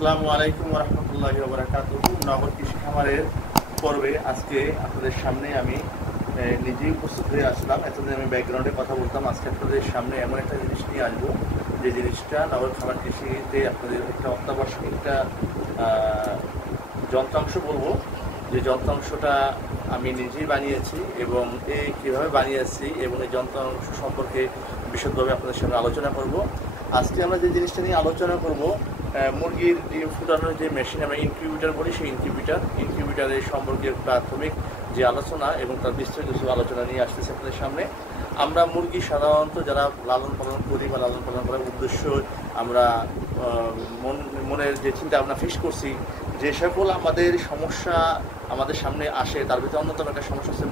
আসসালামু আলাইকুম ওয়া রাহমাতুল্লাহি ওয়া বারাকাতুহু। নগর কৃষি খামারের পর্বে আজকে আপনাদের সামনে আমি নিজেই উপস্থিত হয়ে আসলাম। এতদিন আমি ব্যাকগ্রাউন্ডে কথা বলতাম, আজকে আপনাদের সামনে এমন একটা জিনিস নিয়ে আসবো যে জিনিসটা নগর খামার কৃষিতে আপনাদের একটা অত্যাবশ্যক একটা যন্ত্রাংশ বলবো, যে যন্ত্রাংশটা আমি নিজেই বানিয়েছি এবং কীভাবে বানিয়েছি এবং এই যন্ত্রাংশ সম্পর্কে বিশদভাবে আপনাদের সামনে আলোচনা করব। আজকে আমরা যে জিনিসটা নিয়ে আলোচনা করব, মুরগির ডিম ফুটানোর যে মেশিন আমরা ইনকিউবেটর বলি, সেই ইনকিউবেটারের সম্পর্কে প্রাথমিক যে আলোচনা এবং তার বিস্তারিত কিছু আলোচনা নিয়ে আসতেছে আপনাদের সামনে। আমরা মুরগি সাধারণত যারা লালন পালন করি বা লালন পালন করার উদ্দেশ্য আমরা মনের যে চিন্তা ভাবনা ফেস করছি, যে সকল আমাদের সমস্যা আমাদের সামনে আসে তার ভিতরে অন্যতম একটা সমস্যা হচ্ছে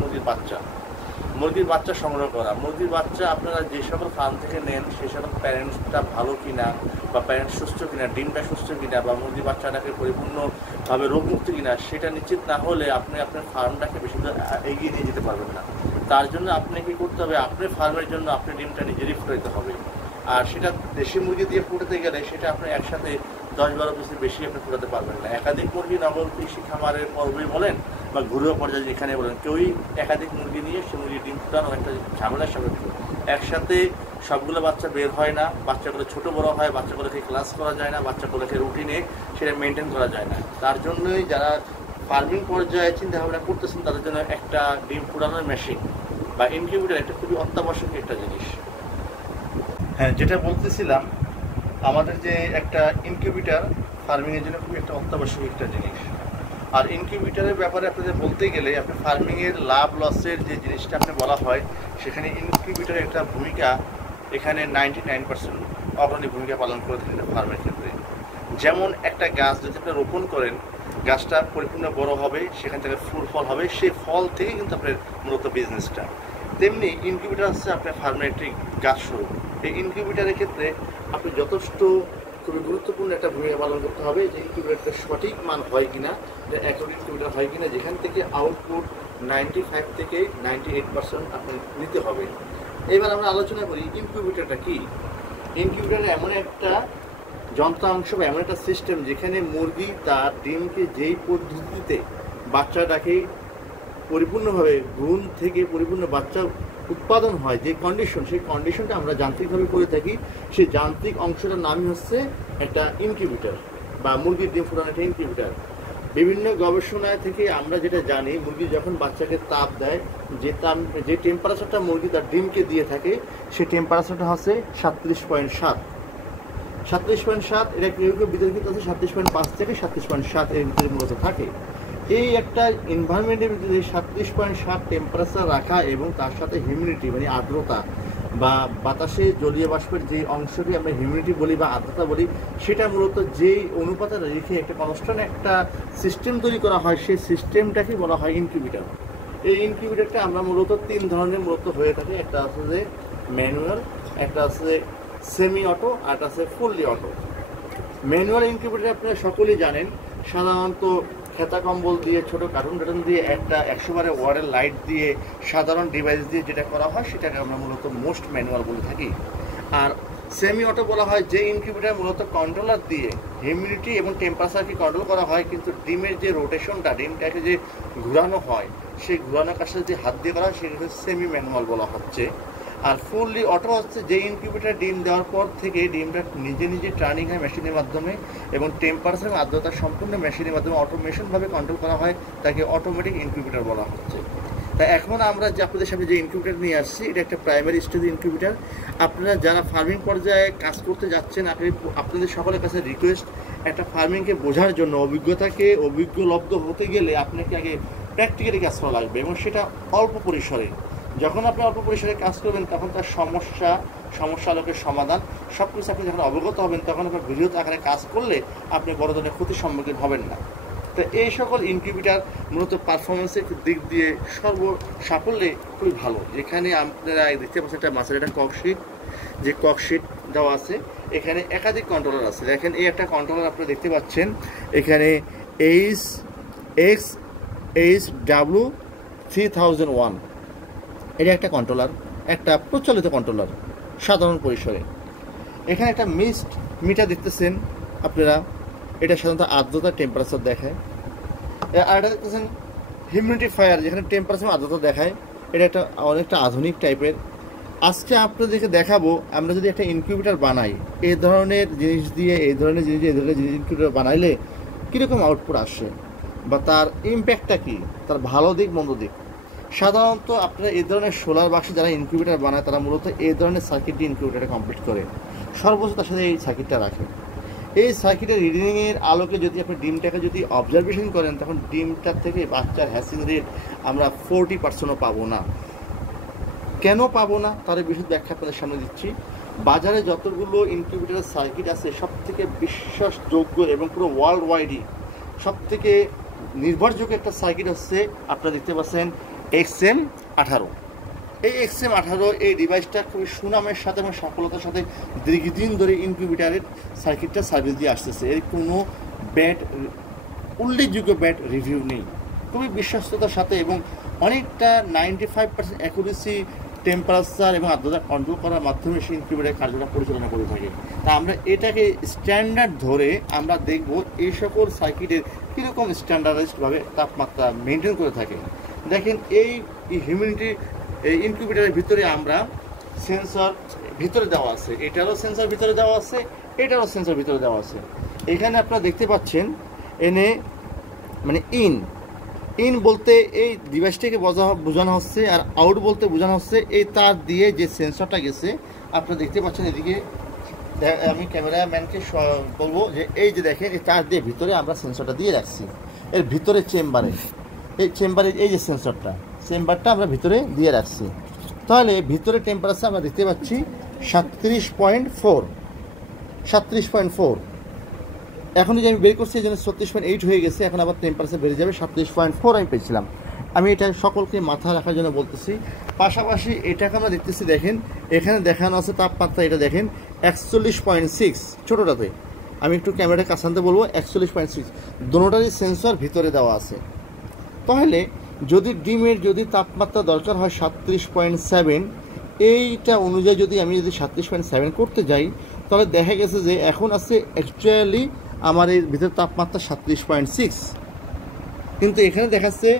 মুরগির বাচ্চা সংগ্রহ করা। মুরগির বাচ্চা আপনারা যে সকল ফার্ম থেকে নেন সেই সকল প্যারেন্টসটা ভালো কিনা বা প্যারেন্টস সুস্থ কিনা, ডিমটা সুস্থ কিনা বা মুরগির বাচ্চাটাকে পরিপূর্ণভাবে রোগমুক্ত কিনা সেটা নিশ্চিত না হলে আপনি আপনার ফার্মটাকে বেশি এগিয়ে নিয়ে যেতে পারবেন না। তার জন্য আপনি কী করতে হবে, আপনার ফার্মের জন্য আপনি ডিমটা নিজেরই ফুটাইতে হবে। আর সেটা দেশি মুরগি দিয়ে ফুটাতে গেলে সেটা আপনি একসাথে 10-12 পিসের বেশি আপনি ফুটাতে পারবেন না। একাধিক মুরগি নগর কৃষি খামারের পর্বেই বলেন বা ঘরোয়া পর্যায়ে যেখানে বলেন, কেউই একাধিক মুরগি নিয়ে সে মুরগির ডিম ফুটানো একটা ঝামেলার সাপেক্ষ। একসাথে সবগুলো বাচ্চা বের হয় না, বাচ্চাগুলো ছোটো বড়ো হয়, বাচ্চাগুলোকে ক্লাস করা যায় না, বাচ্চাগুলোকে রুটিনে সেটা মেনটেন করা যায় না। তার জন্যই যারা ফার্মিং পর্যায়ে চিন্তা ভাবনা করতেছেন তাদের জন্য একটা ডিম ফুটানোর মেশিন বা ইনকিউবেটর একটা খুবই অত্যাবশ্যক একটা জিনিস। হ্যাঁ, যেটা বলতেছিলাম, আমাদের যে একটা ইনকিউবেটর ফার্মিংয়ের জন্য খুবই একটা অত্যাবশ্যক একটা জিনিস। আর ইনকিউবেটরের ব্যাপারে আপনাদের বলতে গেলে আপনি ফার্মিংয়ের লাভ লসের যে জিনিসটা আপনি বলা হয়, সেখানে ইনকিউবেটরের একটা ভূমিকা এখানে 99% অগ্রণী ভূমিকা পালন করে থাকেন ফার্মের ক্ষেত্রে। যেমন একটা গাছ যদি আপনি রোপণ করেন, গাছটা পরিপূর্ণ বড় হবে, সেখান থেকে ফল হবে, সেই ফল থেকে কিন্তু আপনার মূলত বিজনেসটা। তেমনি ইনকিউবেটর হচ্ছে আপনার ফার্মের একটি গাছ শুরু। এই ইনকিউবেটরের ক্ষেত্রে আপনি যথেষ্ট খুবই গুরুত্বপূর্ণ একটা ভূমিকা পালন করতে হবে যে ইনকিউবেটরটা সঠিক মান হয় কিনা, অ্যাকুরেট ইনকিউবেটর হয় কিনা, যেখান থেকে আউটপুট 95 থেকে 98% আপনি নিতে হবে। এবার আমরা আলোচনা করি ইনকিউবেটরটা কি। ইনকিউবেটর এমন একটা যন্ত্রাংশ বা এমন একটা সিস্টেম যেখানে মুরগি তার ডিমকে যেই পদ্ধতিতে বাচ্চাটাকে পরিপূর্ণভাবে ভ্রূণ থেকে পরিপূর্ণ বাচ্চা উৎপাদন হয়, যে কন্ডিশন, সেই কন্ডিশনটা আমরা যান্ত্রিকভাবে করে থাকি। সেই যান্ত্রিক অংশটার নামই হচ্ছে একটা ইনকিউবেটর বা মুরগির ডিম ফোটানো একটা ইনকিউবেটর। বিভিন্ন গবেষণায় থেকে আমরা যেটা জানি, মুরগি যখন বাচ্চাকে তাপ দেয়, যে টেম্পারেচারটা মুরগি তার ডিমকে দিয়ে থাকে, সেই টেম্পারেচারটা হচ্ছে 37.7। এটা কেউ কেউ বিতর্কিত আছে 37.5 থেকে 37.7 এর ভিতরে মূলত থাকে। এই একটা এনভায়রনমেন্টের ভিতরে 37.7 টেম্পারেচার রাখা এবং তার সাথে হিউমিডিটি মানে আর্দ্রতা বা বাতাসে জলীয় বাষ্পের যে অংশটি আমরা হিউমিডিটি বলি বা আর্দ্রতা বলি, সেটা মূলত যেই অনুপাতে রেখে একটা কনস্ট্যান্ট একটা সিস্টেম তৈরি করা হয়, সেই সিস্টেমটাকে বলা হয় ইনকিউবেটর। এই ইনকিউবেটরটা আমরা মূলত 3 ধরনের মূলত হয়ে থাকে। একটা আছে যে ম্যানুয়াল, একটা আছে সেমি অটো, আর একটা আছে ফুললি অটো। ম্যানুয়াল ইনকিউবেটর আপনারা সকলেই জানেন, সাধারণত খেতা কম্বল দিয়ে, ছোটো কার্টুন দিয়ে, একটা 100 বারে ওয়ারের লাইট দিয়ে, সাধারণ ডিভাইস দিয়ে যেটা করা হয় সেটাকে আমরা মূলত মোস্ট ম্যানুয়াল বলে থাকি। আর সেমি অটো বলা হয় যে ইনকিউবেটর মূলত কন্ট্রোলার দিয়ে হিউমিডিটি এবং টেম্পারেচারকে কন্ট্রোল করা হয়, কিন্তু ডিমের যে রোটেশনটা, ডিমটাকে যে ঘুরানো হয়, সেই ঘুরানোর কাজটা যে হাত দিয়ে করা হয় সেটা হচ্ছে সেমি ম্যানুয়াল বলা হচ্ছে। আর ফুললি অটো হচ্ছে যে ইনকিউবেটর ডিম দেওয়ার পর থেকে ডিমটা নিজে নিজে টার্নিং হয় মেশিনের মাধ্যমে এবং টেম্পারেচার এবং আর্দ্রতা সম্পূর্ণ মেশিনের মাধ্যমে অটোমেশনভাবে কন্ট্রোল করা হয়, তাকে অটোমেটিক ইনকিউবেটর বলা হচ্ছে। তাই এখন আমরা যে আপনাদের সামনে যে ইনকিউবেটর নিয়ে আসছি, এটা একটা প্রাইমারি স্টেজ ইনকিউবেটর। আপনারা যারা ফার্মিং পর্যায়ে কাজ করতে যাচ্ছেন, আপনাদের সকলের কাছে রিকোয়েস্ট, একটা ফার্মিংকে বোঝার জন্য অভিজ্ঞলব্ধ হতে গেলে আপনাকে আগে প্র্যাকটিক্যালি কাজ করা লাগবে এবং সেটা অল্প পরিসরে। যখন আপনি অল্প পরিসরে কাজ করবেন তখন তার সমস্যা লোকের সমাধান সব কিছু আপনি যখন অবগত হবেন, তখন আপনার বৃহৎ আকারে কাজ করলে আপনি বড় ধরনের ক্ষতির সম্মুখীন হবেন না। তো এই সকল ইনকিউবেটর মূলত পারফরমেন্সের দিক দিয়ে সাফল্যে খুবই ভালো। যেখানে আপনারা দেখতে পাচ্ছেন একটা মাছের একটা ককশিট, যে ককশিট দেওয়া আছে, এখানে একাধিক কন্ট্রোলার আছে। দেখেন এই একটা কন্ট্রোলার আপনারা দেখতে পাচ্ছেন, এখানে HXHW3001, এটা একটা কন্ট্রোলার, একটা প্রচলিত কন্ট্রোলার সাধারণ পরিসরে। এখানে একটা মিটার দেখতেছেন আপনারা, এটা সাধারণত আর্দ্রতা টেম্পারেচার দেখায়। আর এটা দেখতেছেন হিউমিডিফায়ার, যেখানে টেম্পারেচার আর্দ্রতা দেখায়। এটা একটা অনেকটা আধুনিক টাইপের। আজকে আপনাদেরকে দেখাবো আমরা যদি একটা ইনকিউবেটর বানাই, এই ধরনের জিনিস দিয়ে এই ধরনের জিনিস ইনকিউবেটর বানাইলে কীরকম আউটপুট আসে বা তার ইম্প্যাক্টটা কী, তার ভালো দিক মন্দ দিক। সাধারণত আপনারা এই ধরনের সোলার বাক্সে যারা ইনকিউবেটর বানায় তারা মূলত এই ধরনের সার্কিট দিয়ে ইনকিউবেটরটা কমপ্লিট করে, সর্বোচ্চ তার সাথে এই সার্কিটটা রাখে। এই সার্কিটের রিডিংয়ের আলোকে যদি আপনি ডিমটাকে যদি অবজারভেশন করেন, তখন ডিমটার থেকে বাচ্চার হ্যাচিং রেট আমরা 40%ও পাবো না। কেন পাবো না তার বিশদ ব্যাখ্যা আপনাদের সামনে দিচ্ছি। বাজারে যতগুলো ইনকিউবেটরের সার্কিট আছে সব থেকে বিশ্বাসযোগ্য এবং পুরো ওয়ার্ল্ড ওয়াইডই সব থেকে নির্ভরযোগ্য একটা সার্কিট হচ্ছে, আপনারা দেখতে পাচ্ছেন XM18। এই XM18 এই ডিভাইসটা খুবই সুনামের সাথে এবং সফলতার সাথে দীর্ঘদিন ধরে ইনকিউবেটরের সার্কিটটা সার্ভিস দিয়ে আসতেছে। এর কোনো ব্যাড উল্লেখযোগ্য ব্যাড রিভিউ নেই, খুবই বিশ্বস্ততার সাথে এবং অনেকটা 95% অ্যাকুরেসি টেম্পারেচার এবং আর্দ্রতা কন্ট্রোল করার মাধ্যমে সেই ইনকিউবেটরের কার্যটা পরিচালনা করে থাকে। তা আমরা এটাকে স্ট্যান্ডার্ড ধরে আমরা দেখব এই সকল সার্কিটের কীরকম স্ট্যান্ডার্ডাইজডভাবে তাপমাত্রা মেনটেন করে থাকে। দেখেন এই হিউমিডিটি এই ইনকিউবেটরের ভিতরে আমরা সেন্সর ভিতরে দেওয়া আছে, এটারও সেন্সর ভিতরে দেওয়া আছে, এটারও সেন্সর ভিতরে দেওয়া আছে। এখানে আপনারা দেখতে পাচ্ছেন এনে মানে ইন বলতে এই ডিভাইসটাকে বোঝানো হচ্ছে, আর আউট বলতে বোঝানো হচ্ছে এই তার দিয়ে যে সেন্সরটা গেছে। আপনারা দেখতে পাচ্ছেন এদিকে, আমি ক্যামেরাম্যানকে বলবো যে এই যে দেখেন এই তার দিয়ে ভিতরে আমরা সেন্সরটা দিয়ে রাখছি। এর ভিতরে চেম্বারে এই যে চেম্বারটা আমরা ভিতরে দিয়ে রাখছি। তাহলে ভিতরে টেম্পারেচার আমরা দেখতে পাচ্ছি 37.4। এখন যদি আমি বের করছি এই জন্য 36.8 হয়ে গেছে। এখন আবার টেম্পারেচার বেড়ে যাবে, 37.4 আমি পেয়েছিলাম। আমি এটা সকলকে মাথা রাখার জন্য বলতেছি। পাশাপাশি এটাকে আমরা দেখতেছি, দেখেন এখানে দেখানো আছে তাপমাত্রা, এটা দেখেন 41.6 ছোটোটাতে। আমি একটু ক্যামেরাটা কাছে আনতে বলবো, 41.6 দুটোটারই সেন্সর ভিতরে দেওয়া আছে। তাহলে যদি ডিমের যদি তাপমাত্রা দরকার হয় 37.7, এইটা অনুযায়ী যদি আমি 37.7 করতে যাই, তাহলে দেখা গেছে যে এখন আছে অ্যাকচুয়ালি আমার এর ভিতরে তাপমাত্রা 37.6, কিন্তু এখানে দেখাচ্ছে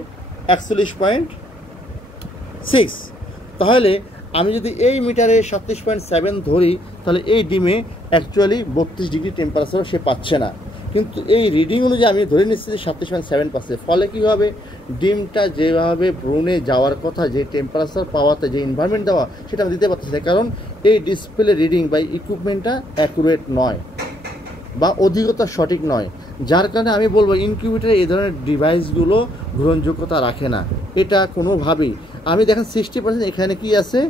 41.6। তাহলে আমি যদি এই মিটারে 37.7 ধরি, তাহলে এই ডিমে অ্যাকচুয়ালি 32 ডিগ্রি টেম্পারেচার সে পাচ্ছে না, কিন্তু এই রিডিং অনুযায়ী আমি ধরে নিচ্ছি যে 37.7 পাচ্ছে। ফলে কী হবে, ডিমটা যেভাবে ব্রুনে যাওয়ার কথা, যে টেম্পারেচার পাওয়াতে যে এনভায়রনমেন্ট দেওয়া, সেটা আমি দিতে পারতেছি না, কারণ এই ডিসপ্লে রিডিং বা ইকুইপমেন্টটা অ্যাকুরেট নয় বা অধিকতা সঠিক নয়। যার কারণে আমি বলবো ইনকিউবেটরে এই ধরনের ডিভাইসগুলো গ্রহণযোগ্যতা রাখে না। এটা কোনোভাবেই আমি দেখেন 60% এখানে কি আছে,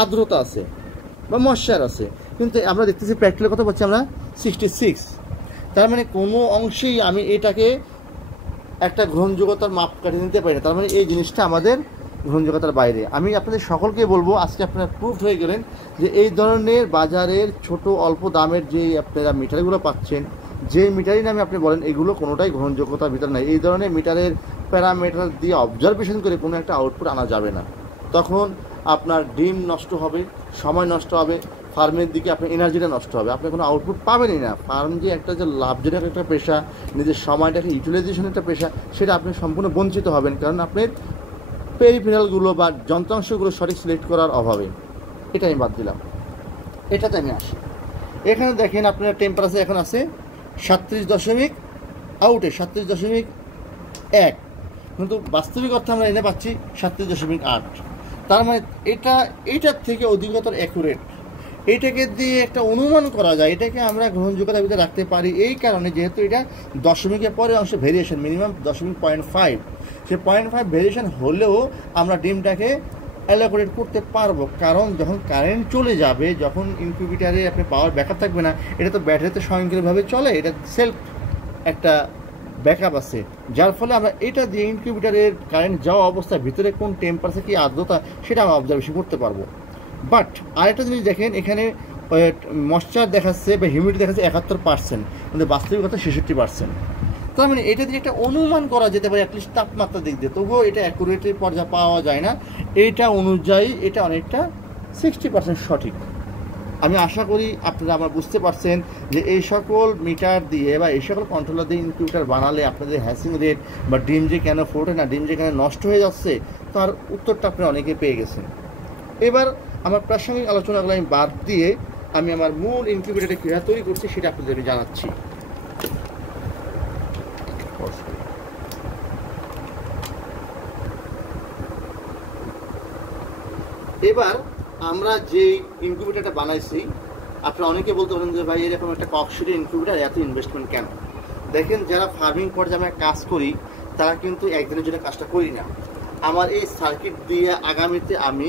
আর্দ্রতা আছে বা ময়েশ্চার আছে, কিন্তু আমরা দেখতেছি প্র্যাকটিক্যাল কথা বলছি আমরা 66। তার মানে কোনো অংশেই আমি এটাকে একটা গ্রহণযোগ্যতার মাপ কাটিয়ে নিতে পারি না। তার মানে এই জিনিসটা আমাদের গ্রহণযোগ্যতার বাইরে। আমি আপনাদের সকলকে বলবো, আজকে আপনারা প্রুফ হয়ে গেলেন যে এই ধরনের বাজারের ছোট অল্প দামের যে আপনারা মিটারগুলো পাচ্ছেন, যে মিটারই নামে আপনি বলেন, এগুলো কোনোটাই গ্রহণযোগ্যতার ভিতর নাই। এই ধরনের মিটারের প্যারামিটার দিয়ে অবজারভেশন করে কোনো একটা আউটপুট আনা যাবে না। তখন আপনার ডিম নষ্ট হবে, সময় নষ্ট হবে, ফার্মের দিকে আপনার এনার্জিটা নষ্ট হবে, আপনি কোনো আউটপুট পাবেনই না। ফার্ম যে একটা যে লাভজনক একটা পেশা, নিজের সময়টাকে ইউটিলাইজেশন একটা পেশা, সেটা আপনি সম্পূর্ণ বঞ্চিত হবেন, কারণ আপনার পেরিফেরালগুলো বা যন্ত্রাংশগুলো সঠিক সিলেক্ট করার অভাবে। এটা আমি বাদ দিলাম, এটাতে আমি আসি। এখানে দেখেন আপনার টেম্পারেচার এখন আছে 37 আউটে 37.1, কিন্তু বাস্তবিক অর্থে আমরা এনে পাচ্ছি 37.8। তার মানে এটার থেকে অধিকতর অ্যাকুরেট। এটাকে দিয়ে একটা অনুমান করা যায়, এটাকে আমরা গ্রহণযোগ্যতার ভিতরে রাখতে পারি এই কারণে, যেহেতু এটা দশমিকের পরে অংশ ভেরিয়েশন মিনিমাম 0.5, সে 0.5 ভেরিয়েশন হলেও আমরা ডিমটাকে অ্যালোকেট করতে পারবো। কারণ যখন কারেন্ট চলে যাবে, যখন ইনকিউবেটারে আপনি পাওয়ার ব্যাকআপ থাকবে না, এটা তো ব্যাটারিতে স্বয়ংক্রিয়ভাবে চলে, এটা সেলফ একটা ব্যাকআপ আছে, যার ফলে আমরা এটা দিয়ে ইনকিউবেটারের কারেন্ট যাওয়া অবস্থায় ভিতরে কোন টেম্পারেচার কি আর্দ্রতা সেটা আমরা অবজারভেশন করতে পারবো। বাট আরেকটা জিনিস দেখেন, এখানে ময়েশ্চার দেখাচ্ছে বা হিউমিডিটি দেখাচ্ছে 71%, কিন্তু বাস্তবিকতা 66%। তার মানে এটা দিয়ে একটা অনুমান করা যেতে পারে অ্যাটলিস্ট তাপমাত্রা দিক দিয়ে, তবুও এটা অ্যাকুরেটের পর্যায়ে পাওয়া যায় না। এইটা অনুযায়ী এটা অনেকটা 60% সঠিক। আমি আশা করি আপনারা আমার বুঝতে পারছেন যে এই সকল মিটার দিয়ে বা এই সকল কন্ট্রোলার দিয়ে ইনকিউবেটর বানালে আপনাদের হ্যাসিং রেট বা ডিম যে কেন ফোটে না, ডিম যে কেন নষ্ট হয়ে যাচ্ছে, তার উত্তরটা আপনারা অনেকে পেয়ে গেছেন। এবার আমার প্রাসঙ্গিক আলোচনাগুলো আমি বাদ দিয়ে আমি আমার মূল ইনকিউবেটরটা কীভাবে তৈরি করছি সেটা আপনাদের আমি জানাচ্ছি। এবার আমরা যে ইনকিউবেটরটা বানাইছি, আপনারা অনেকে বলতে পারেন যে ভাই এরকম একটা ককশিটের ইনকিউবেটর এত ইনভেস্টমেন্ট কেন? দেখেন, যারা ফার্মিং পর্যায়ে আমরা কাজ করি তারা কিন্তু একদিনের জন্য কাজটা করি না। আমার এই সার্কিট দিয়ে আগামীতে আমি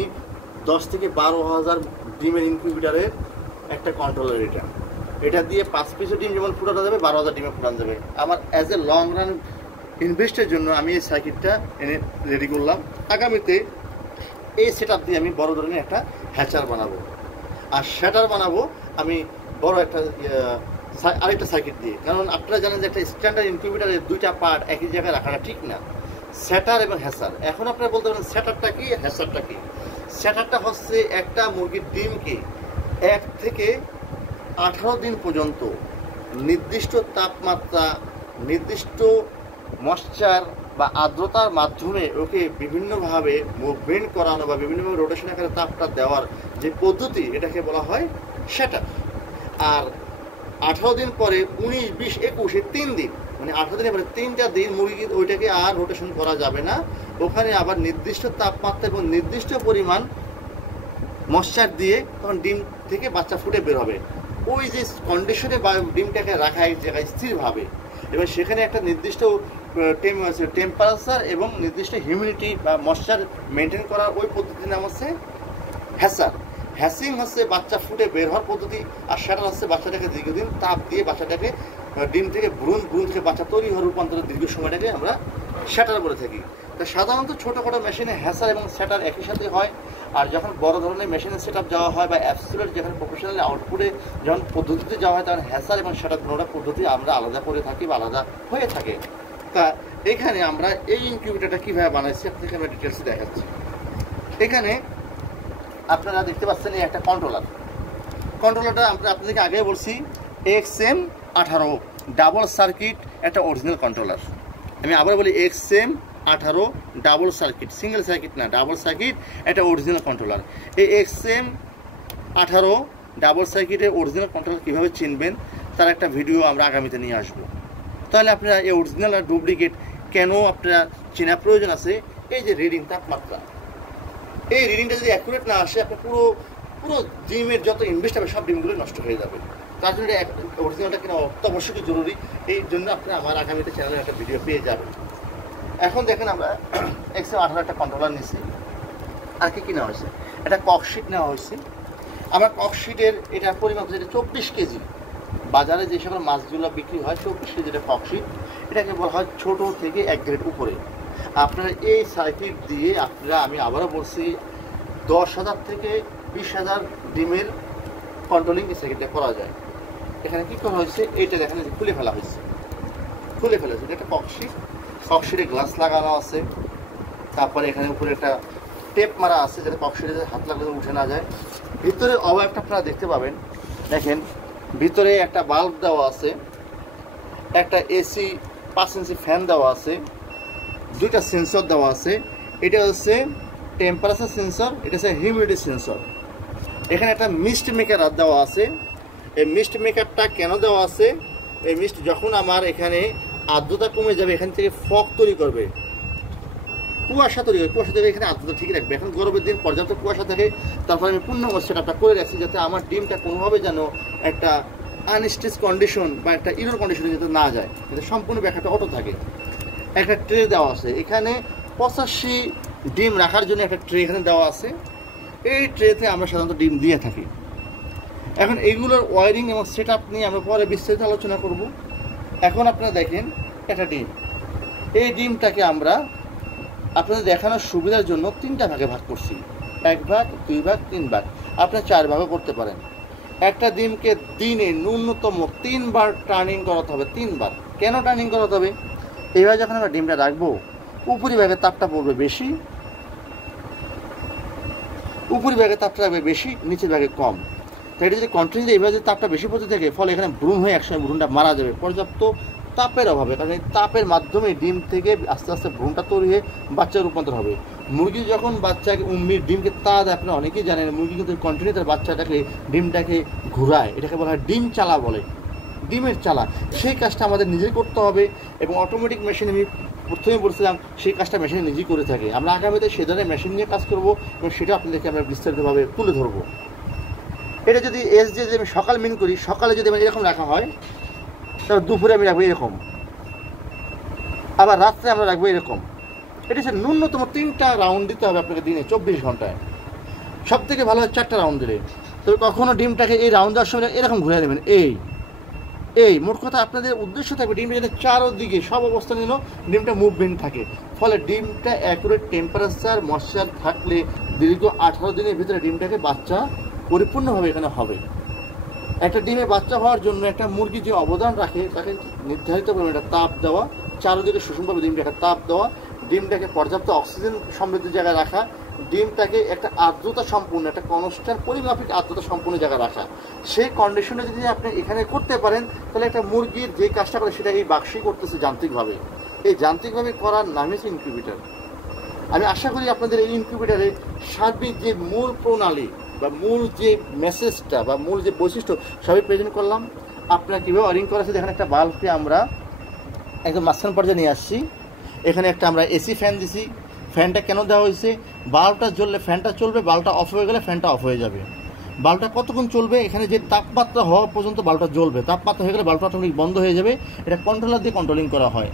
10 থেকে 12,000 ডিমের ইনকিউবেটরের একটা কন্ট্রোলার, এটা দিয়ে 5 পিসের ডিম যেমন ফুটানো যাবে, 12,000 ডিমে ফুটানো যাবে। আমার অ্যাজ এ লং রান ইনভেস্টের জন্য আমি এই সার্কিটটা এনে রেডি করলাম। আগামীতে এই সেট আপ দিয়ে আমি বড় ধরনের একটা হ্যাচার বানাবো, আর শ্যাটার বানাবো আমি বড় একটা আরেকটা সার্কিট দিয়ে। কারণ আপনারা জানেন যে একটা স্ট্যান্ডার্ড ইনকিউবেটারের দুইটা পার্ট একই জায়গায় রাখাটা ঠিক না, স্যাটার এবং হ্যাসার। এখন আপনারা বলতে পারেন স্যাটারটা কি, হ্যাসারটা কি? স্যাটারটা হচ্ছে একটা মুরগির ডিমকে 1 থেকে 18 দিন পর্যন্ত নির্দিষ্ট তাপমাত্রা, নির্দিষ্ট ময়েশ্চার বা আর্দ্রতার মাধ্যমে ওকে বিভিন্নভাবে মুভমেন্ট করানো বা বিভিন্নভাবে রোটেশন আকারে তাপটা দেওয়ার যে পদ্ধতি, এটাকে বলা হয় শ্যাটার। আর 18 দিন পরে 19, 20, 21 3 দিন, মানে 18 দিনের পরে 3টা দিন মুরগি ওইটাকে আর রোটেশন করা যাবে না। ওখানে আবার নির্দিষ্ট তাপমাত্রা এবং নির্দিষ্ট পরিমাণ ময়েশ্চার দিয়ে তখন ডিম থেকে বাচ্চা ফুটে বের হবে। ওই যে কন্ডিশনে ডিমটাকে রাখা এক জায়গায় স্থিরভাবে, এবার সেখানে একটা নির্দিষ্ট টেম্পারেচার এবং নির্দিষ্ট হিউমিডিটি বা ময়েশ্চার মেনটেন করার ওই পদ্ধতির নাম হচ্ছে হ্যাসার। হ্যাসিং হচ্ছে বাচ্চা ফুটে বের হওয়ার পদ্ধতি, আর শ্যাটার হচ্ছে বাচ্চাটাকে দীর্ঘদিন তাপ দিয়ে বাচ্চাটাকে ডিম থেকে ভ্রূণ থেকে বাচ্চা তৈরি হওয়ার রূপান্তরের দীর্ঘ সময়টাকে আমরা শ্যাটার বলে থাকি। তা সাধারণত ছোটোখাটো মেশিনে হ্যাসার এবং শ্যাটার একই সাথে হয়। আর যখন বড় ধরনের মেশিনের সেট আপ যাওয়া হয় বা অ্যাবসোলিউট যেখানে প্রফেশনাল আউটপুটে যখন পদ্ধতিতে যাওয়া হয়, তখন হ্যাসার এবং শ্যাটার দুটোটা পদ্ধতি আমরা আলাদা করে থাকি বা আলাদা হয়ে থাকে। তা এখানে আমরা এই ইনকিউবেটরটা কীভাবে বানাইছি আপনাকে আমরা ডিটেলসে দেখাচ্ছি। এখানে আপনারা দেখতে পাচ্ছেন এই একটা কন্ট্রোলারটা আমরা আপনাদেরকে আগে বলছি XM18 ডাবল সার্কিট একটা অরিজিনাল কন্ট্রোলার। আমি আবার বলি XM18 double circuit, single circuit না, ডাবল সার্কিট একটা অরিজিনাল কন্ট্রোলার। এই XM18 ডাবল সার্কিটের অরিজিনাল কন্ট্রোলার কীভাবে চিনবেন তার একটা ভিডিও আমরা আগামীতে নিয়ে আসবো। তাহলে আপনারা এই অরিজিনাল আর ডুপ্লিকেট কেন আপনারা চেনা প্রয়োজন আছে, এই যে রিডিং তাপমাত্রা, এই রিডিংটা যদি অ্যাকুরেট না আসে আপনার পুরো ডিমের যত ইনভেস্ট হবে সব ডিমগুলো নষ্ট হয়ে যাবে। তার জন্য অরিজিনালটা কেনা অত্যাবশ্যকই জরুরি। এই জন্য আপনারা আমার আগামীতে চ্যানেলে একটা ভিডিও পেয়ে যাবেন। এখন দেখেন আমরা XM18 একটা কন্ট্রোলার নিয়েছি। আর কি নেওয়া হয়েছে, একটা ককশিট নেওয়া হয়েছে। আমার ককশিটের এটা পরিমাণ হচ্ছে 24 কেজি। বাজারে যে সকল মাছগুলো বিক্রি হয় 24 কেজি এটা ককশিট, এটাকে বলা হয় ছোটো থেকে 1 গ্রেড উপরে। আপনারা এই সার্কিট দিয়ে আপনারা, আমি আবারও বলছি, 10,000 থেকে 20,000 ডিমের কন্ট্রোলিং এই সার্কিটটা করা যায়। এখানে কী করা হয়েছে, এইটা দেখেন যে খুলে ফেলা হয়েছে, এটা একটা ককশিটে গ্লাস লাগানো আছে। তারপরে এখানে উপরে একটা টেপ মারা আছে যাতে ককশিটে হাত লাগলে উঠে না যায়। ভিতরে অবয়বটা আপনারা দেখতে পাবেন, দেখেন ভিতরে একটা বাল্ব দেওয়া আছে, একটা এসি 5 ইঞ্চি ফ্যান দেওয়া আছে, 2টা সেন্সর দেওয়া আছে। এটা হচ্ছে টেম্পারেচার সেন্সর, এটা হচ্ছে হিউমিডিটি সেন্সর। এখানে একটা মিস্ট মেকার দেওয়া আছে। এই মিস্ট মেকারটা কেন দেওয়া আছে, এই মিস্ট যখন আমার এখানে আর্দ্রতা কমে যাবে, এখান থেকে ফগ তৈরি করবে, কুয়াশা তৈরি হবে, কুয়াশা থেকে এখানে আর্দ্রতা ঠিক রাখবে। এখন গরমের দিন পর্যাপ্ত কুয়াশা থাকে, তারপরে আমি পূর্ণ সেটআপটা করে রাখছি যাতে আমার ডিমটা কোনোভাবে যেন একটা আনস্টেজ কন্ডিশন বা একটা ইরোর কন্ডিশনে যাতে না যায়, যাতে সম্পূর্ণ ব্যাখ্যাটা অটো থাকে। একটা ট্রে দেওয়া আছে এখানে, 85 ডিম রাখার জন্য একটা ট্রে এখানে দেওয়া আছে। এই ট্রেতে আমরা সাধারণত ডিম দিয়ে থাকি। এখন এইগুলোর ওয়ারিং এবং সেট আপ নিয়ে আমরা পরে বিস্তারিত আলোচনা করব। এখন আপনারা দেখেন একটা ডিম, এই ডিমটাকে আমরা আপনাদের দেখানোর সুবিধার জন্য 3টা ভাগে ভাগ করছি, 1 ভাগ, 2 ভাগ, 3 ভাগ। আপনারা 4 ভাগও করতে পারেন। একটা ডিমকে দিনে ন্যূনতম 3 বার টার্নিং করাতে হবে, 3 বার। কেন টার্নিং করাতে হবে, এইভাবে যখন আমরা ডিমটা রাখবো উপরিভাগে তাপটা পড়বে বেশি, উপরিভাগে তাপটা রাখবে বেশি, নিচের ভাগে কম। তো এটা যদি কন্টিনিউ এইভাবে যদি তাপটা বেশি পড়তে থাকে, ফলে এখানে ভ্রূণ হয়ে একসময় ভ্রূণটা মারা যাবে পর্যাপ্ত তাপের অভাবে। কারণ এই তাপের মাধ্যমে ডিম থেকে আস্তে আস্তে ভ্রূণটা তৈরি হয়ে বাচ্চার রূপান্তর হবে। মুরগি যখন বাচ্চাকে ডিমকে তা দেয়, আপনারা অনেকেই জানেন, মুরগি কিন্তু কন্টিনিউ তার বাচ্চাটাকে ডিমটাকে ঘুরায়, এটাকে বলা হয় ডিম চালা বলে, ডিমের চালা। সেই কাজটা আমাদের নিজেই করতে হবে এবং অটোমেটিক মেশিন, আমি প্রথমে বলছিলাম সেই কাজটা মেশিন নিজেই করে থাকে। আমরা আগামীতে সে ধরনের মেশিন নিয়ে কাজ করব এবং সেটা আপনাদেরকে আমরা বিস্তারিতভাবে তুলে ধরবো। এটা যদি যদি আমি সকাল মিন করি, সকালে যদি আমি এরকম রাখা হয়, তারপর দুপুরে আমি রাখবো এরকম, আবার রাত্রে আমরা রাখবো এরকম। এটা হচ্ছে ন্যূনতম 3টা রাউন্ড দিতে হবে আপনাকে দিনে 24 ঘন্টায়। সব থেকে ভালো হয় 4টা রাউন্ড দিলে। তবে কখনও ডিমটাকে এই রাউন্ড দেওয়ার সময় এরকম ঘুরে নেবেন, এই মোট কথা আপনাদের উদ্দেশ্য থাকবে ডিমটা যাতে চারোদিকে সব অবস্থা নিল ডিমটা মুভমেন্ট থাকে, ফলে ডিমটা অ্যাকুরেট টেম্পারেচার ময়েশ্চার থাকলে দীর্ঘ 18 দিনের ভিতরে ডিমটাকে বাচ্চা পরিপূর্ণভাবে এখানে হবে। একটা ডিমে বাচ্চা হওয়ার জন্য একটা মুরগি যে অবদান রাখে তাকে নির্ধারিত পরিমাণে তাপ দেওয়া, চারোদিকে সুষমভাবে ডিমটাকে তাপ দেওয়া, ডিমটাকে পর্যাপ্ত অক্সিজেন সমৃদ্ধ জায়গায় রাখা, ডিমটাকে একটা আর্দ্রতা সম্পূর্ণ, একটা কনস্ট্যান্ট পরিমাপিক আর্দ্রতা সম্পূর্ণ জায়গায় রাখা। সেই কন্ডিশনে যদি আপনি এখানে করতে পারেন, তাহলে একটা মুরগির যে কাজটা করে সেটা এই বাক্সেই করতেছে যান্ত্রিকভাবে। এই যান্ত্রিকভাবে করার নাম হচ্ছে ইনকিউবেটর। আমি আশা করি আপনাদের এই ইনকিউবেটরের সার্বিক যে মূল প্রণালী বা মূল যে মেসেজটা বা মূল যে বৈশিষ্ট্য সবই প্রেজেন্ট করলাম। আপনারা কীভাবে ওয়ারিং করা আছে, এখানে একটা বাল্বকে আমরা একদম মাঝখান পর্যায়ে নিয়ে আসছি। এখানে একটা আমরা এসি ফ্যান দিছি। ফ্যানটা কেন দেওয়া হয়েছে, বাল্বটা জ্বললে ফ্যানটা চলবে, বাল্বটা অফ হয়ে গেলে ফ্যানটা অফ হয়ে যাবে। বাল্বটা কতক্ষণ চলবে, এখানে যে তাপমাত্রা হওয়া পর্যন্ত বাল্বটা জ্বলবে, তাপমাত্রা হয়ে গেলে বাল্বটা অটোমেটিক বন্ধ হয়ে যাবে। এটা কন্ট্রোলার দিয়ে কন্ট্রোলিং করা হয়।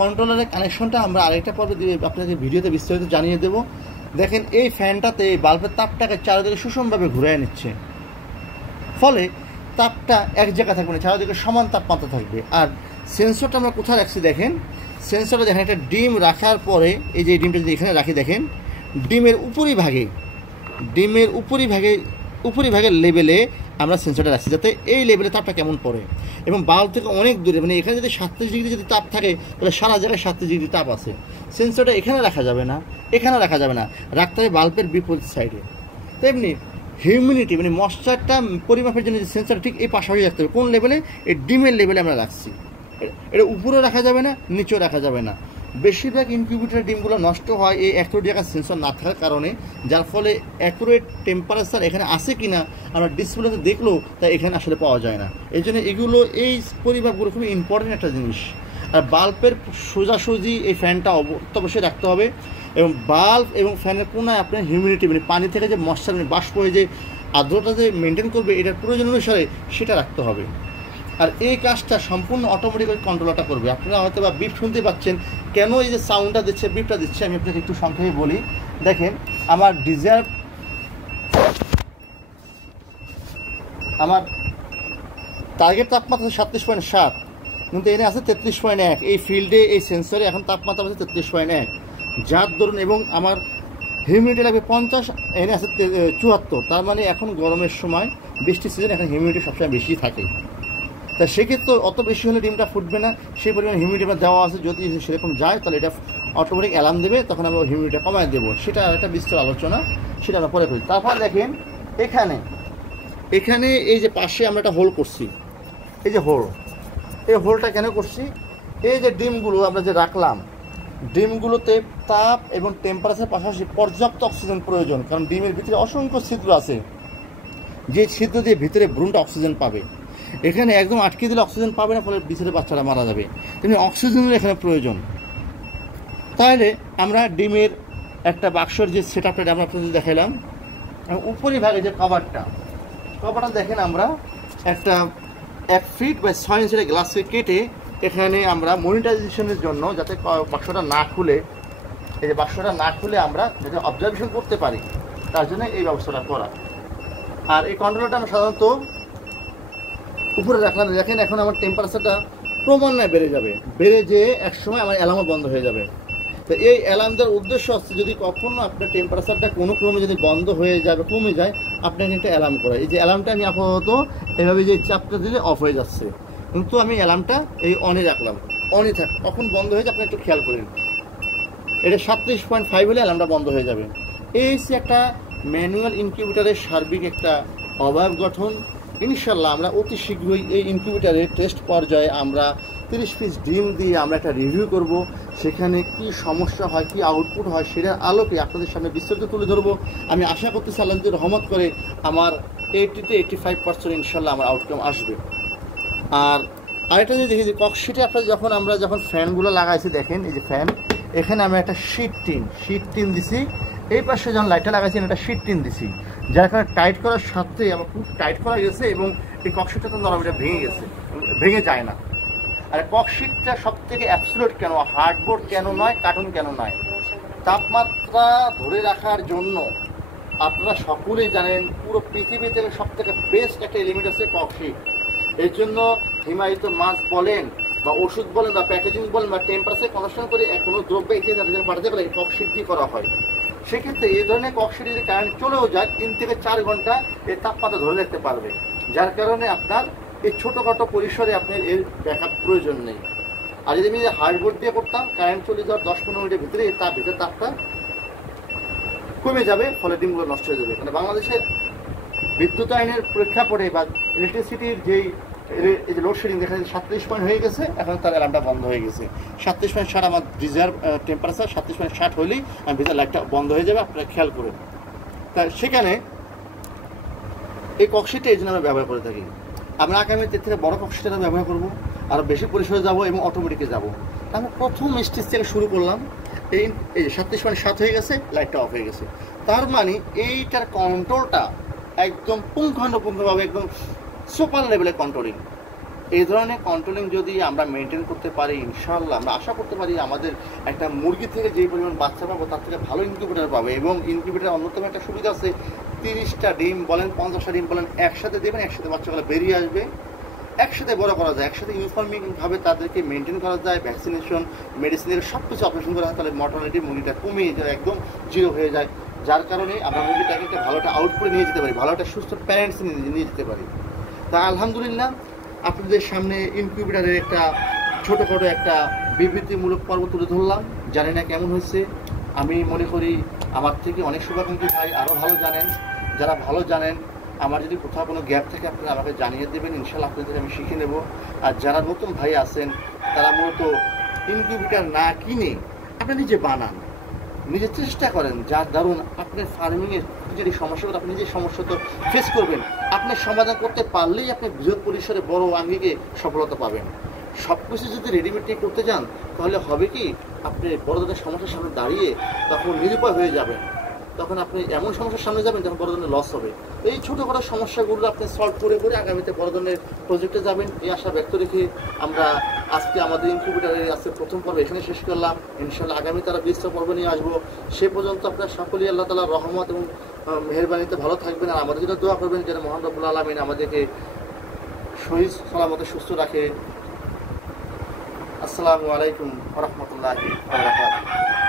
কন্ট্রোলারের কানেকশনটা আমরা আরেকটা পর্বে দিয়ে আপনাদের ভিডিওতে বিস্তারিত জানিয়ে দেবো। দেখেন এই ফ্যানটাতে এই বাল্বের তাপটাকে চারিদিকে সুষমভাবে ঘুরিয়ে নিচ্ছে, ফলে তাপটা এক জায়গায় থাকবে না, চারিদিকে সমান তাপমাত্রা থাকবে। আর সেন্সরটা আমরা কোথায় রাখছি দেখেন, সেন্সরটা দেখেন একটা ডিম রাখার পরে এই যে ডিমটা যদি এখানে রাখি দেখেন, ডিমের উপরিভাগের লেভেলে আমরা সেন্সরটা রাখছি, যাতে এই লেভেলে তাপটা কেমন পড়ে এবং বাল্ব থেকে অনেক দূরে, মানে এখানে যদি 37 ডিগ্রি যদি তাপ থাকে তাহলে সারা জায়গায় 37 ডিগ্রি তাপ আছে। সেন্সরটা এখানে রাখা যাবে না, এখানে রাখা যাবে না, রাখতে হবে বাল্বের বিপরীত সাইডে। তেমনি হিউমিডিটি মানে ময়েশ্চারটা পরিমাপের জন্য যে সেন্সর ঠিক এই পাশাপাশি রাখতে হবে। কোন লেভেলে, এই ডিমের লেভেলে আমরা রাখছি। এটা উপরেও রাখা যাবে না, নিচেও রাখা যাবে না। বেশিরভাগ ইনকিউবেটর ডিমগুলো নষ্ট হয় এই অ্যাকুরেট জায়গায় সেন্সর না থাকার কারণে, যার ফলে অ্যাকুরেট টেম্পারেচার এখানে আছে কি না আমরা ডিসপ্লেতে দেখলেও তা এখানে আসলে পাওয়া যায় না। এই জন্য এগুলো, এই পরিমাপগুলো খুবই ইম্পর্টেন্ট একটা জিনিস। আর বাল্বের সোজাসুজি এই ফ্যানটা অবশ্যই রাখতে হবে এবং বাল্ব এবং ফ্যানের কোনায় আপনার হিউমিডিটি মানে পানি থেকে যে ময়েশ্চার মানে বাষ্প হয়ে যে আর্দ্রতা যে মেনটেন করবে এটার প্রয়োজন অনুসারে সেটা রাখতে হবে। আর এই কাজটা সম্পূর্ণ অটোমেটিক কন্ট্রোলারটা করবে। আপনারা হয়তো বা বিপ শুনতে পাচ্ছেন, কেন এই যে সাউন্ডটা দিচ্ছে, বিপটা দিচ্ছে, আমি আপনাকে একটু সংক্ষেপে বলি। দেখেন আমার আমার টার্গেট তাপমাত্রা 37.7, কিন্তু এনে আছে 33.1। এই ফিল্ডে এই সেন্সরে এখন তাপমাত্রা আছে 33.1, যার ধরুন, এবং আমার হিউমিডিটি লাগবে 50, এনে আছে 74। তার মানে এখন গরমের সময়, বৃষ্টির সিজন, এখন হিউমিডিটি সবসময় বেশি থাকে। তা সেক্ষেত্রে অত বেশি হলে ডিমটা ফুটবে না, সেই পরিমাণে হিউমিডিটি দেওয়া আছে। যদি সেরকম যায় তাহলে এটা অটোমেটিক অ্যালার্ম দেবে, তখন আমরা হিউমিডিটি কমায় দেবো। সেটা একটা বিস্তর আলোচনা, সেটা আমরা পরে করি। তারপর দেখেন এখানে এই যে পাশে আমরা একটা হোল করছি, এই যে এই হোলটা কেন করছি, এই যে ডিমগুলো আমরা যে রাখলাম, ডিমগুলোতে তাপ এবং টেম্পারেচার পাশাপাশি পর্যাপ্ত অক্সিজেন প্রয়োজন। কারণ ডিমের ভিতরে অসংখ্য ছিদ্র আছে, যে ছিদ্র দিয়ে ভিতরে ভ্রূণটা অক্সিজেন পাবে। এখানে একদম আটকে দিলে অক্সিজেন পাবে না, ফলে ভিতরে বাচ্চারা মারা যাবে। তেমনি অক্সিজেনের এখানে প্রয়োজন। তাহলে আমরা ডিমের একটা বাক্সর যে সেট আপটা আমরা আপনাদের দেখালাম, উপরিভাগে যে কভারটা দেখেন, আমরা একটা 1 ফিট বা 6 ইঞ্চের গ্লাসকে কেটে এখানে আমরা মনিটাইজেশনের জন্য, যাতে বাক্সটা না খুলে, এই যে বাক্সটা না খুলে আমরা যাতে অবজারভেশন করতে পারি, তার জন্য এই ব্যবস্থাটা করা। আর এই কন্ট্রোলারটা আমরা সাধারণত উপরে রাখলাম। দেখেন এখন আমার টেম্পারেচারটা ক্রমান্বয়ে বেড়ে যেয়ে একসময় আমার অ্যালার্মও বন্ধ হয়ে যাবে। তো এই অ্যালার্ম দেওয়ার উদ্দেশ্য হচ্ছে, যদি কখনো আপনার টেম্পারেচারটা কোনো ক্রমে যদি বন্ধ হয়ে যায় বা কমে যায়, আপনাকে একটা অ্যালার্ম করে। এই যে অ্যালার্মটা আমি আপাতত এভাবে যে চাপটা দিলে অফ হয়ে যাচ্ছে, কিন্তু আমি অ্যালার্মটা এই অনে রাখলাম, অনে থাক, কখন বন্ধ হয়ে যায় আপনি একটু খেয়াল করেন। এটা 37.5 হলে অ্যালার্মটা বন্ধ হয়ে যাবে। এই হচ্ছে একটা ম্যানুয়াল ইনকিউবেটরের সার্বিক একটা অবয়ব গঠন ইনশাল্লাহ আমরা অতি শীঘ্রই এই ইনকিউবেটারের টেস্ট পর্যায়ে আমরা 30 পিস ডিম দিয়ে আমরা একটা রিভিউ করব, সেখানে কি সমস্যা হয়, কি আউটপুট হয়, সেটার আলোকে আপনাদের সামনে বিস্তারিত তুলে ধরবো। আমি আশা করতেছি আল্লাহ যদি রহমত করে আমার 80 থেকে 85% ইনশাল্লাহ আমার আউটকাম আসবে। আর আরেকটা যদি দেখি যে ককশিটে আপনারা যখন ফ্যানগুলো লাগাইছি, দেখেন এই যে ফ্যান, এখানে আমি একটা শীট টিন দিছি, এই পাশে যখন লাইটটা লাগাইছি একটা শীট টিন দিছি, যার কারণে টাইট করার সাথে আমার খুব টাইট করা গেছে এবং এই ককশিটটা তো নরম, এটা ভেঙে গেছে, ভেঙে যায় না। আর ককশিটটা সব থেকে অ্যাবসলিউট কেন, হার্ডবোর্ড কেন নয়, কার্টুন কেন নয়, তাপমাত্রা ধরে রাখার জন্য আপনারা সকলেই জানেন পুরো পৃথিবীতে সব থেকে বেস্ট একটা এলিমেন্ট আছে ককশিট। এর জন্য হিমায়িত মাছ বলেন বা ওষুধ বলেন বা প্যাকেজিং বলেন বা টেম্পারেচার কনস্ট্যান্ট করে কোনো দ্রব্য এগিয়ে পাঠাতে গেলে ককশিট দিয়ে করা হয়। সেক্ষেত্রে এই ধরনের ককশিট যদি কারেন্ট চলেও যায় 3 থেকে 4 ঘন্টা এই তাপমাত্রা ধরে রাখতে পারবে, যার কারণে আপনার এই ছোটোখাটো পরিসরে আপনার এর ব্যাকআপ প্রয়োজন নেই। আর যদি আমি হার্ডবোর্ড দিয়ে করতাম, কারেন্ট চলে যাওয়ার 10-15 মিনিটের ভিতরে তার ভিতরে তাপটা কমে যাবে, ফলে ডিমগুলো নষ্ট হয়ে যাবে। মানে বাংলাদেশের বিদ্যুৎ আইনের প্রেক্ষাপটে বা ইলেকট্রিসিটির যেই এই যে লোডশেডিং দেখা যাচ্ছে 37 পয়েন্ট হয়ে গেছে, এখন তার অ্যালার্মটা বন্ধ হয়ে গেছে। 37.60 আমার রিজার্ভ টেম্পারেচার, 37.60 হলেই আমি ভিতরে লাইটটা বন্ধ হয়ে যাবে, আপনারা খেয়াল করুন। তা সেখানে এই ককশিটটা এই জন্য আমরা ব্যবহার করে থাকি। আমরা আগামীতে থেকে বড় ককশিটটা ব্যবহার করবো, আরও বেশি পরিসরে যাবো এবং অটোমেটিকে যাবো। আমি প্রথম স্টেজ থেকে শুরু করলাম, এই যে 37.7 হয়ে গেছে, লাইটটা অফ হয়ে গেছে। তার মানে এইটার কন্ট্রোলটা একদম পুঙ্খানুপুঙ্খভাবে একদম সুপার লেভেলের কন্ট্রোলিং। এই ধরনের কন্ট্রোলিং যদি আমরা মেনটেন করতে পারি, ইনশাআল্লাহ আমরা আশা করতে পারি আমাদের একটা মুরগি থেকে যে পরিমাণ বাচ্চা পাবো তার থেকে ভালো ইনকিউবেটার পাবে। এবং ইনকিউবেটার অন্যতম একটা সুবিধা আছে, 30টা ডিম বলেন 50টা ডিম বলেন একসাথে দেবেন, একসাথে বাচ্চাগুলো বেরিয়ে আসবে, একসাথে বড় করা যায়, একসাথে ইউনিফর্মিংভাবে তাদেরকে মেনটেন করা যায়, ভ্যাকসিনেশন মেডিসিনের সব কিছু অপারেশন করা হয়, তাহলে মর্টালিটি মুরগিটা কমিয়ে যায়, একদম জিরো হয়ে যায়। যার কারণে আমরা মুরগিটাকে একটা ভালো একটা আউটপুটে নিয়ে যেতে পারি, ভালো একটা সুস্থ প্যারেন্টস নিয়ে যেতে পারি। তা আলহামদুলিল্লাহ আপনাদের সামনে ইনকিউবেটারের একটা ছোটোখাটো একটা বিবৃতিমূলক পর্ব তুলে ধরলাম। জানি না কেমন হয়েছে, আমি মনে করি আমার থেকে অনেক শুভাকাঙ্ক্ষী ভাই আরও ভালো জানেন। যারা ভালো জানেন, আমার যদি কোথাও কোনো গ্যাপ থাকে আপনারা আমাকে জানিয়ে দেবেন, ইনশাল্লাহ আপনাদের আমি শিখে নেব। আর যারা নতুন ভাই আছেন তারা মূলত ইনকিউবেটার না কিনে আপনি নিজে বানান, নিজে চেষ্টা করেন, যার দারুণ আপনার ফার্মিংয়ের যদি সমস্যাগুলো আপনি নিজের সমস্যা তো ফেস করবেন, আপনি সমাধান করতে পারলেই আপনি বৃহৎ পরিসরে বড় আঙ্গিকে সফলতা পাবেন। সব কিছু যদি রেডিমেড নিয়ে করতে যান তাহলে হবে কি, আপনি বড় ধরনের সমস্যার সামনে দাঁড়িয়ে তখন নিরুপায় হয়ে যাবেন, তখন আপনি এমন সমস্যার সামনে যাবেন যখন বড় ধরনের লস হবে। এই ছোটোখাটো সমস্যাগুলো আপনি সলভ করে করে আগামীতে বড় ধরনের প্রজেক্টে যাবেন, এই আশা ব্যক্ত রেখে আমরা আজকে আমাদের ইনকিউবেটারের আজকে প্রথম পর্ব এখানে শেষ করলাম। ইনশাআল্লাহ আগামীতে আরও 20টা পর্ব নিয়ে আসবো। সে পর্যন্ত আপনারা সকলেই আল্লাহ তাআলার রহমত এবং মেহেরবানিতে ভালো থাকবেন। আর আমাদের জন্য দোয়া করবেন যেন মহান রব্বুল আলামিন আমাদেরকে সহিহ সালামতে সুস্থ রাখে। আসসালামু আলাইকুম ওয়া রাহমাতুল্লাহি ওয়া বারাকাতুহু।